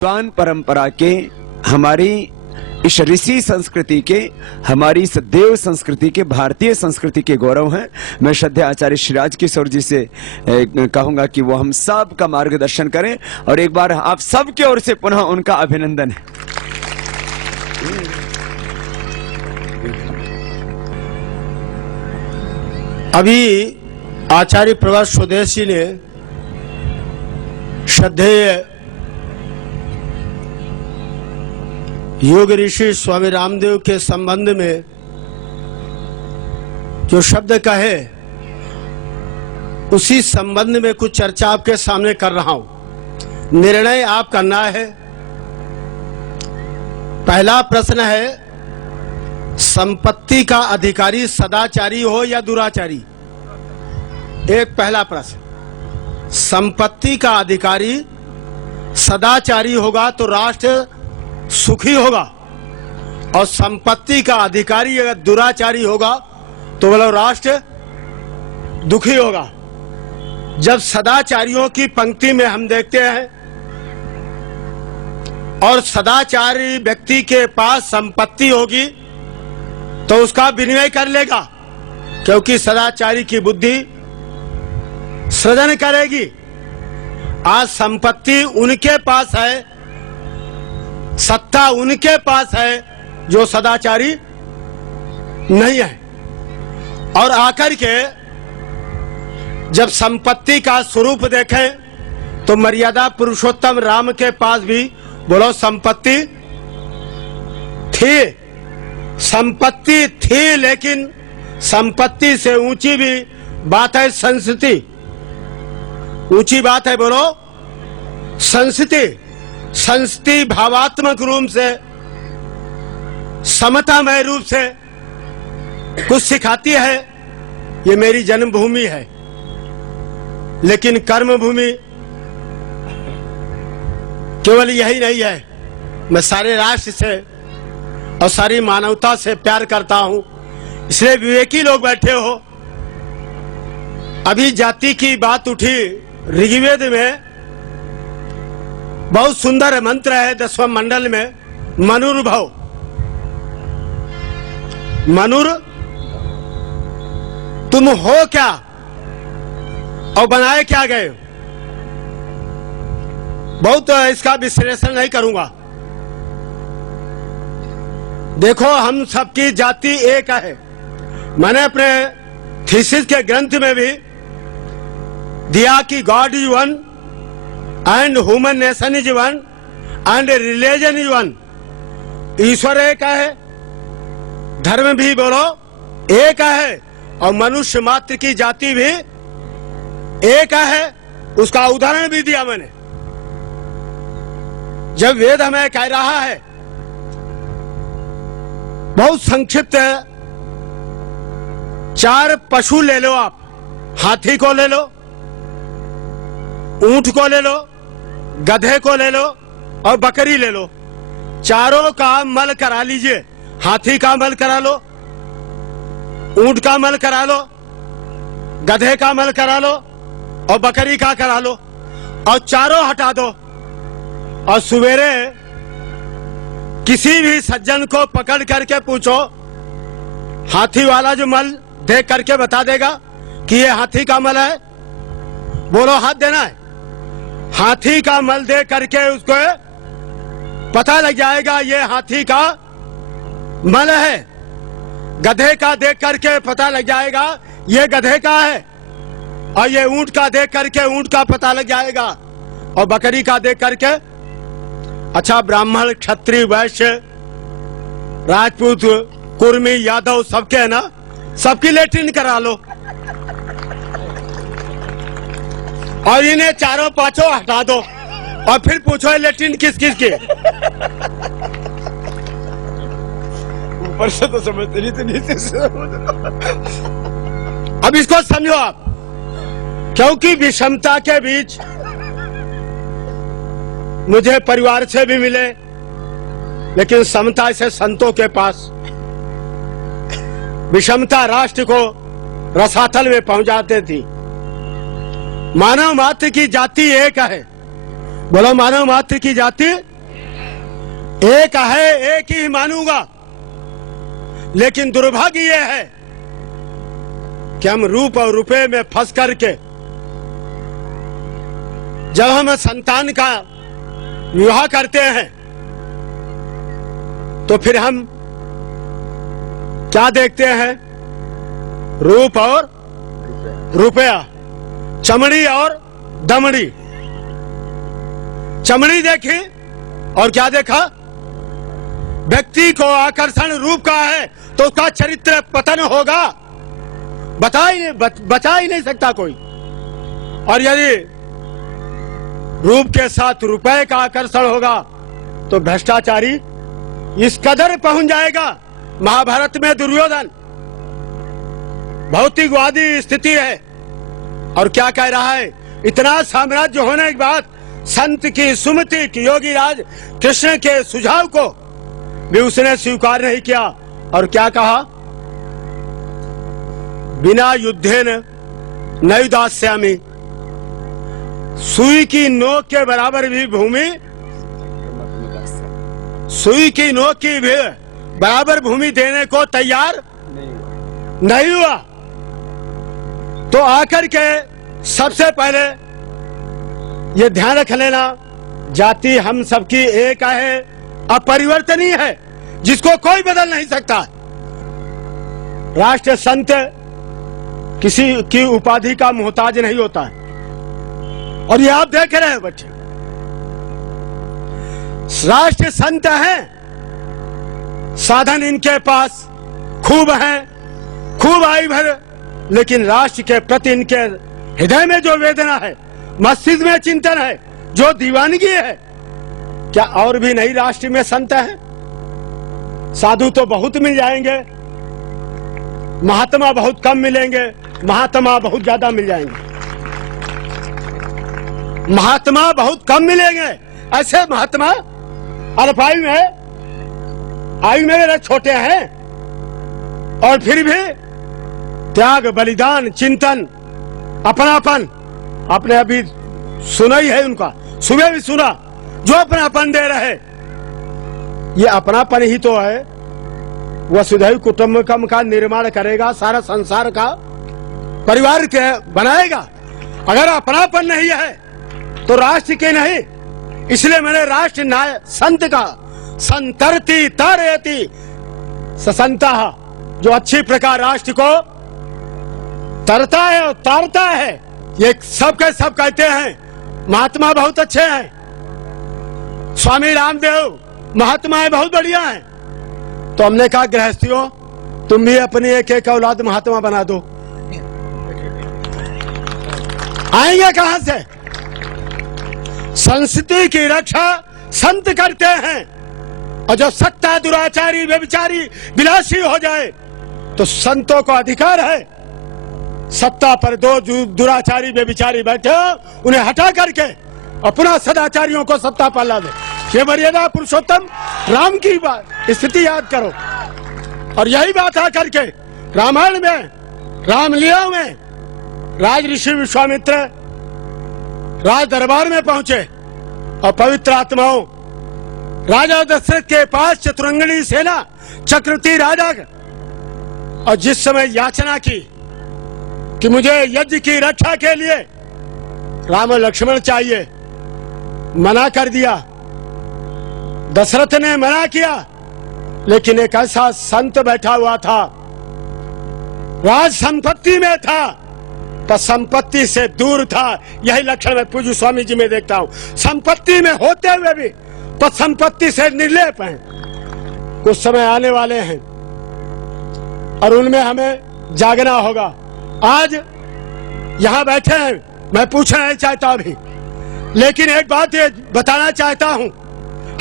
विद्वान परंपरा के, हमारी इस ऋषि संस्कृति के, हमारी इस देव संस्कृति के, भारतीय संस्कृति के गौरव हैं। मैं श्रद्धेय आचार्य श्री राजकिशोर जी से कहूंगा कि वो हम सब का मार्गदर्शन करें और एक बार आप सबकी ओर से पुनः उनका अभिनंदन है। अभी आचार्य प्रभात स्वदेशी ने श्रद्धेय योग ऋषि स्वामी रामदेव के संबंध में जो शब्द कहे, उसी संबंध में कुछ चर्चा आपके सामने कर रहा हूं। निर्णय आप करना है। पहला प्रश्न है, संपत्ति का अधिकारी सदाचारी हो या दुराचारी? एक पहला प्रश्न। संपत्ति का अधिकारी सदाचारी होगा तो राष्ट्र सुखी होगा, और संपत्ति का अधिकारी अगर दुराचारी होगा तो बोलो राष्ट्र दुखी होगा। जब सदाचारियों की पंक्ति में हम देखते हैं और सदाचारी व्यक्ति के पास संपत्ति होगी तो उसका विनिमय कर लेगा, क्योंकि सदाचारी की बुद्धि सृजन करेगी। आज संपत्ति उनके पास है, सत्ता उनके पास है जो सदाचारी नहीं है। और आकर के जब संपत्ति का स्वरूप देखें तो मर्यादा पुरुषोत्तम राम के पास भी बोलो संपत्ति थी। संपत्ति थी, लेकिन संपत्ति से ऊंची भी बात है संस्कृति। ऊंची बात है बोलो संस्कृति। संस्कृति भावात्मक रूप से, समतामय रूप से कुछ सिखाती है। ये मेरी जन्मभूमि है, लेकिन कर्म भूमि केवल यही नहीं है। मैं सारे राष्ट्र से और सारी मानवता से प्यार करता हूं, इसलिए विवेकी लोग बैठे हो। अभी जाति की बात उठी, ऋग्वेद में बहुत सुंदर मंत्र है 10वें मंडल में, मनुर्भव। मनुर तुम हो क्या और बनाए क्या गए? बहुत इसका विश्लेषण नहीं करूंगा। देखो, हम सबकी जाति एक है। मैंने अपने थीसिस के ग्रंथ में भी दिया कि god is one and human nation is one and religion is one. ईश्वर एक है, धर्म भी बोलो एक है, और मनुष्य मात्र की जाति भी एक है। उसका उदाहरण भी दिया मैंने। जब वेद हमें कह रहा है, बहुत संक्षिप्त है, 4 पशु ले लो आप। हाथी को ले लो, ऊंट को ले लो, गधे को ले लो और बकरी ले लो। चारों का मल करा लीजिए। हाथी का मल करा लो, ऊंट का मल करा लो, गधे का मल करा लो और बकरी का करा लो, और चारों हटा दो। और सवेरे किसी भी सज्जन को पकड़ करके पूछो, हाथी वाला जो मल देख करके बता देगा कि ये हाथी का मल है, बोलो हाथ देना है। हाथी का मल देख करके उसको पता लग जाएगा ये हाथी का मल है। गधे का देख करके पता लग जाएगा ये गधे का है, और ये ऊंट का देख करके ऊंट का पता लग जाएगा, और बकरी का देख करके। अच्छा, ब्राह्मण, क्षत्रिय, वैश्य, राजपूत, कुर्मी, यादव सबके है ना, सबकी लेट्रिन करा लो और इन्हें चारों पांचों हटा दो, और फिर पूछो लेट्रिन किस किस की। ऊपर से तो समझते नहीं, तो नीचे से। अब इसको समझो आप, क्योंकि विषमता के बीच मुझे परिवार से भी मिले, लेकिन समता से संतों के पास। विषमता राष्ट्र को रसातल में पहुंचाते थी। मानव मात्र की जाति एक है। बोलो, मानव मात्र की जाति एक है, एक ही मानूंगा। लेकिन दुर्भाग्य यह है कि हम रूप और रुपए में फंस करके जब हम संतान का विवाह करते हैं तो फिर हम क्या देखते हैं? रूप और रुपया, चमड़ी और दमड़ी। चमड़ी देखी और क्या देखा? व्यक्ति को आकर्षण रूप का है तो उसका चरित्र पतन होगा, बचा ही नहीं सकता कोई। और यदि रूप के साथ रुपए का आकर्षण होगा तो भ्रष्टाचारी इस कदर पहुंच जाएगा। महाभारत में दुर्योधन भौतिकवादी स्थिति है और क्या कह रहा है? इतना साम्राज्य होने के बाद संत की सुमति की योगी राज कृष्ण के सुझाव को भी उसने स्वीकार नहीं किया और क्या कहा? बिना युद्धेन नैदास्यामि, सुई की नोक के बराबर भी भूमि, सुई की नोक की भी बराबर भूमि देने को तैयार नहीं हुआ। तो आकर के सबसे पहले ये ध्यान रख लेना, जाति हम सबकी एक है, अपरिवर्तनीय है, जिसको कोई बदल नहीं सकता। राष्ट्र संत किसी की उपाधि का मोहताज नहीं होता है और ये आप देख रहे हैं बच्चे। राष्ट्र संत हैं, साधन इनके पास खूब हैं, खूब आयु भर, लेकिन राष्ट्र के प्रति इनके हृदय में जो वेदना है, मस्तिष्क में चिंतन है, जो दीवानगी है, क्या और भी नहीं राष्ट्र में संत है? साधु तो बहुत मिल जाएंगे, महात्मा बहुत कम मिलेंगे, महात्मा बहुत ज्यादा मिल जाएंगे। महात्मा बहुत कम मिलेंगे, ऐसे महात्मा अल्पायु में, आयु में मेरे छोटे हैं और फिर भी त्याग, बलिदान, चिंतन, अपनापन, आपने अभी सुना ही है उनका, सुबह भी सुना, जो अपनापन दे रहे, ये अपनापन ही तो है वसुधैव कुटुंबकम का निर्माण करेगा, सारा संसार का परिवार के बनाएगा। अगर अपनापन नहीं है तो राष्ट्र के नहीं। इसलिए मैंने राष्ट्र नाय संत का संतरती तारयति ससंता, जो अच्छी प्रकार राष्ट्र को तरता है और तारता है। ये सब के सब कहते हैं महात्मा बहुत अच्छे हैं, स्वामी रामदेव महात्माएं बहुत बढ़िया हैं। तो हमने कहा गृहस्थियों, तुम भी अपनी एक एक औलाद महात्मा बना दो। आएंगे कहां से? संस्कृति की रक्षा संत करते हैं, और जब सत्ता दुराचारी व्यभिचारी विलासी हो जाए तो संतों को अधिकार है सत्ता पर दो दुराचारी व्यभिचारी बैठे हो उन्हें हटा करके अपना सदाचारियों को सत्ता पर ला दे। ये मर्यादा पुरुषोत्तम राम की बात स्थिति याद करो। और यही बात आकर के रामायण में, रामलीला में राज ऋषि विश्वामित्र राज दरबार में पहुंचे और पवित्र आत्माओं राजा दशरथ के पास चतुरंगनी सेना चक्रवर्ती राजा, और जिस समय याचना की कि मुझे यज्ञ की रक्षा के लिए राम और लक्ष्मण चाहिए, मना कर दिया। दशरथ ने मना किया, लेकिन एक ऐसा संत बैठा हुआ था, राज संपत्ति में था पर संपत्ति से दूर था। यही लक्षण मैं पूज्य स्वामी जी में देखता हूं, संपत्ति में होते हुए भी पर संपत्ति से निर्लेप हैं। कुछ समय आने वाले हैं और उनमें हमें जागना होगा। आज यहां बैठे हैं, मैं पूछना नहीं चाहता अभी, लेकिन एक बात ये बताना चाहता हूं,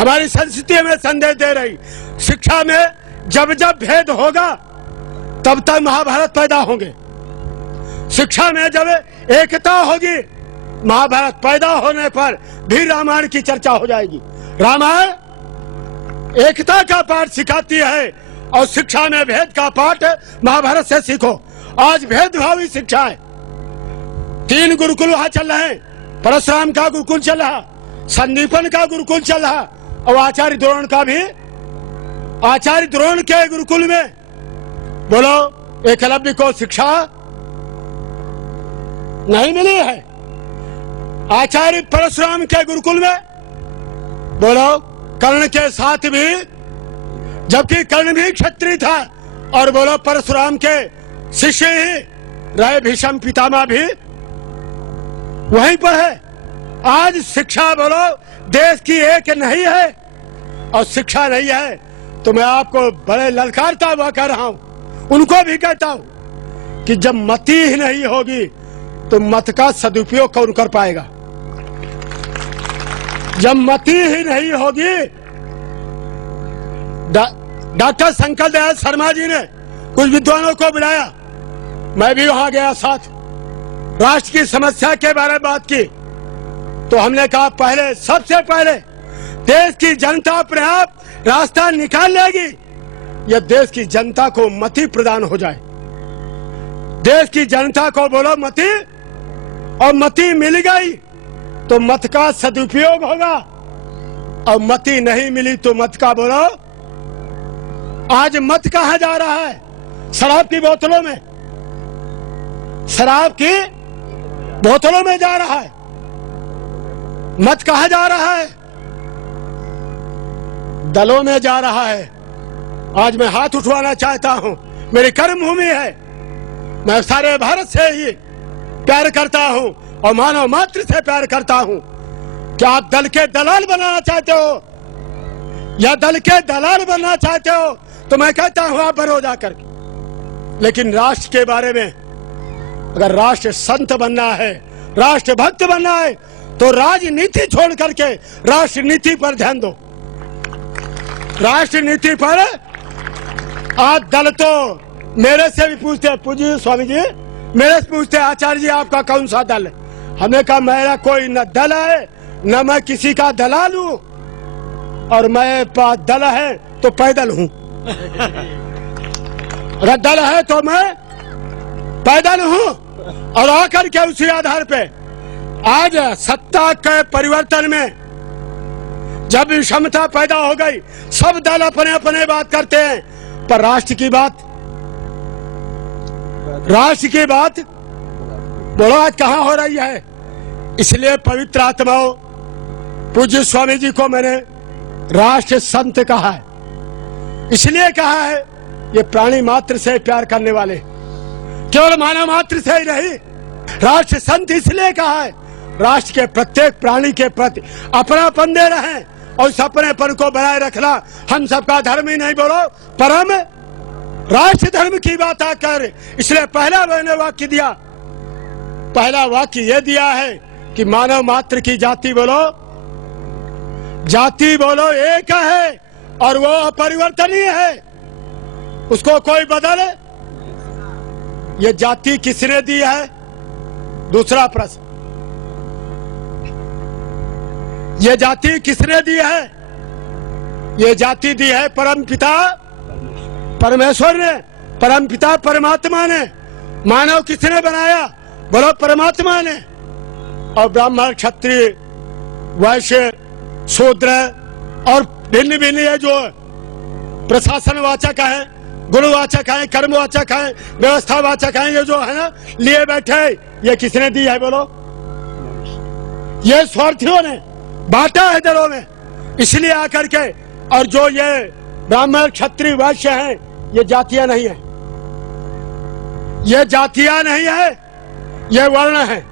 हमारी संस्कृति में संदेश दे रही, शिक्षा में जब जब भेद होगा तब तक महाभारत पैदा होंगे। शिक्षा में जब एकता होगी, महाभारत पैदा होने पर भी रामायण की चर्चा हो जाएगी। रामायण एकता का पाठ सिखाती है और शिक्षा में भेद का पाठ महाभारत से सीखो। आज भेदभावी शिक्षा है। 3 गुरुकुल वहां चल रहे हैं, परशुराम का गुरुकुल चल रहा, संदीपन का गुरुकुल चल रहा, और आचार्य द्रोण के गुरुकुल में बोलो एकलव्य को शिक्षा नहीं मिली है। आचार्य परशुराम के गुरुकुल में बोलो कर्ण के साथ भी, जबकि कर्ण भी क्षत्रिय था, और बोलो परशुराम के शिष्य ही रहे भीष्म पितामह भी वहीं पर है। आज शिक्षा बोलो देश की एक नहीं है, और शिक्षा नहीं है तो मैं आपको बड़े ललकारता हुआ कह रहा हूं, उनको भी कहता हूं कि जब मति ही नहीं होगी तो मत का सदुपयोग कौन कर पाएगा। जब मति ही नहीं होगी, डॉक्टर शंकर दयाल शर्मा जी ने कुछ विद्वानों को बुलाया, मैं भी वहां गया साथ, राष्ट्र की समस्या के बारे में बात की, तो हमने कहा पहले, सबसे पहले देश की जनता अपने आप रास्ता निकाल लेगी या देश की जनता को मति प्रदान हो जाए। देश की जनता को बोलो मति, और मति मिल गई तो मत का सदुपयोग होगा, और मति नहीं मिली तो मत का बोलो। आज मत कहां जा रहा है? शराब की बोतलों में, शराब की बोतलों में जा रहा है। मत कहां जा रहा है? दलों में जा रहा है। आज मैं हाथ उठवाना चाहता हूं, मेरी कर्म भूमि है, मैं सारे भारत से ही प्यार करता हूं और मानव मात्र से प्यार करता हूं। क्या आप दल के दलाल बनाना चाहते हो या दल के दलाल बनना चाहते हो तो मैं कहता हूं आप बनो जाकर के। लेकिन राष्ट्र के बारे में, अगर राष्ट्र संत बनना है, राष्ट्र भक्त बनना है, तो राजनीति छोड़ करके राष्ट्र नीति पर ध्यान दो। राष्ट्र नीति पर आज दल तो मेरे से भी पूछते हैं, पूज्य स्वामी जी मेरे से पूछते हैं, आचार्य जी आपका कौन सा दल है? हमने कहा मेरा कोई न दल है न मैं किसी का दलाल हूं, और मैं दल है तो पैदल हूं। अगर दल है तो मैं पैदल हूं, और आकर के उसी आधार पे आज सत्ता के परिवर्तन में जब विषमता पैदा हो गई, सब दल अपने अपने बात करते हैं, पर राष्ट्र की बात बोलो आज कहां हो रही है। इसलिए पवित्र आत्माओं, पूज्य स्वामी जी को मैंने राष्ट्र संत कहा है, इसलिए कहा है ये प्राणी मात्र से प्यार करने वाले, केवल मानव मात्र से ही नहीं। राष्ट्र संत इसलिए कहा है, राष्ट्र के प्रत्येक प्राणी के प्रति अपनापन दे रहे हैं, और उस अपनेपन को बनाए रखना हम सबका धर्म ही नहीं बोलो, परम राष्ट्र धर्म की बात आकर। इसलिए पहला मैंने वाक्य दिया, पहला वाक्य यह दिया है कि मानव मात्र की जाति बोलो एक है, और वो अपरिवर्तनीय है, उसको कोई बदले। ये जाति किसने दी है? दूसरा प्रश्न, ये जाति किसने दी है? ये जाति दी है परमपिता परमेश्वर ने, परमपिता परमात्मा ने। मानव किसने बनाया? बोलो परमात्मा ने। और ब्राह्मण, क्षत्रिय, वैश्य, शूद्र और भिन्न भिन्न ये जो प्रशासनवाचक है, गुणवाचक है, कर्मवाचक है, व्यवस्थावाचक है, ये जो है ना लिए बैठे, ये किसने दी है? बोलो ये स्वार्थियों ने बांटा है दलों में, इसलिए आकर के। और जो ये ब्राह्मण, क्षत्रिय, वैश्य हैं, ये जातियां नहीं है, ये जातियां नहीं है, ये वर्ण है।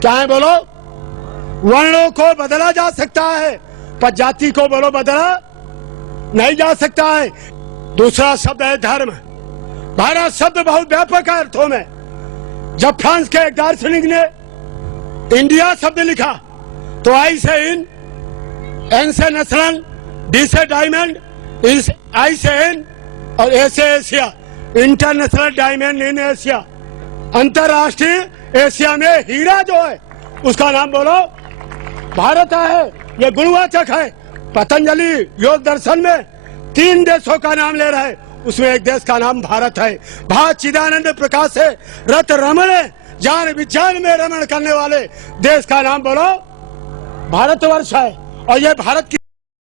क्या है? बोलो वर्णों को बदला जा सकता है, पर जाति को बोलो बदला नहीं जा सकता है। दूसरा शब्द है धर्म। भारत शब्द बहुत व्यापक है अर्थों में। जब फ्रांस के एक दार्शनिक ने इंडिया शब्द लिखा तो आई से इन, एन से नेशनल, डी से डायमंड, आई से इन और ए से Asia, international diamond in Asia, अंतरराष्ट्रीय एशिया में हीरा जो है उसका नाम बोलो भारत है। ये गुणवाचक है। पतंजलि योग दर्शन में 3 देशों का नाम ले रहा है, उसमें एक देश का नाम भारत है। भात चिदानंद प्रकाश से रत रमण, ज्ञान विज्ञान में रमण करने वाले देश का नाम बोलो भारतवर्ष है। और ये भारत की